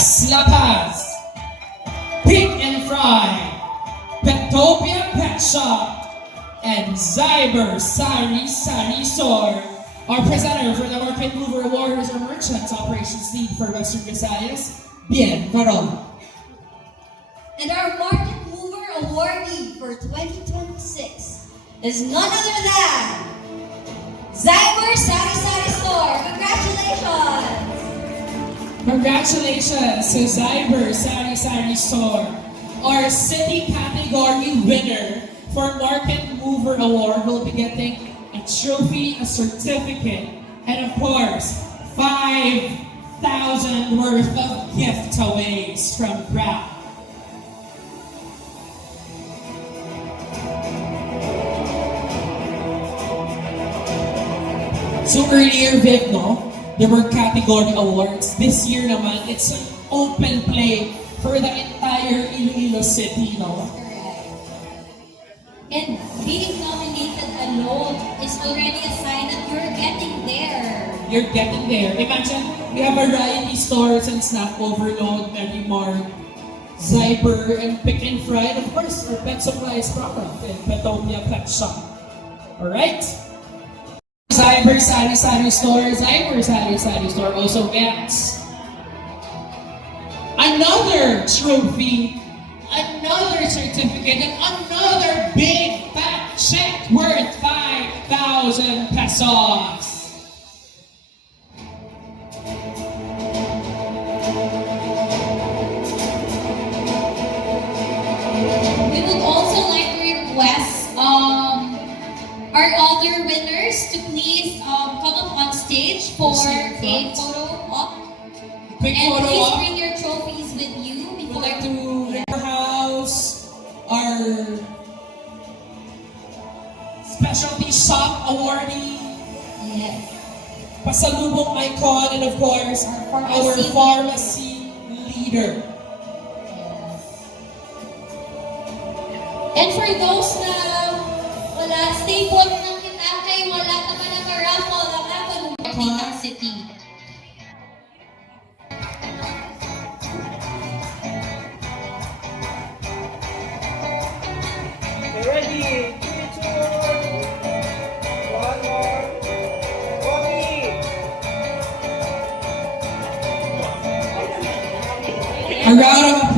Las La Paz, Pick and Fry, Petopia Pet Shop, and Zyber Sari Sari Store. Our presenter for the Market Mover Award is our Merchants Operations Lead for Western Visayas, Bien Carol. And our Market Mover awardee for 2026 is none other than Zyber Sari Sari Store. Congratulations! Congratulations to Zyber Sari Sari Store, our city category winner for Market Mover Award. Will be getting a trophy, a certificate, and of course, 5,000 worth of giveaways from Grab. So earlier, Vic, no? There were category awards. This year naman, it's an open play for the entire Iloilo City, no? And being nominated alone is already a sign that you're getting there. You're getting there. Imagine, we have variety stores and Snack Overload, Medimart, Zyber, and Pick and Fry, and of course, our pet supplies product in Petopia Pet Shop. Alright? Zyber Sari Sari Store, Zyber Sari Sari Store also gets another trophy, another certificate, and another big fat check worth 5,000 pesos. We would also like to request our other winners to please come up on stage for a photo op. Quick And photo please op. bring your trophies with you We'd before like to house our specialty shop awardee, Yes. pasalubong icon, and of course, our pharmacy leader. And for those na wala stable ng Kitangkay, wala naman ang raffle ang ating Kitang City. Ready? 3, 2, 1 more. A round of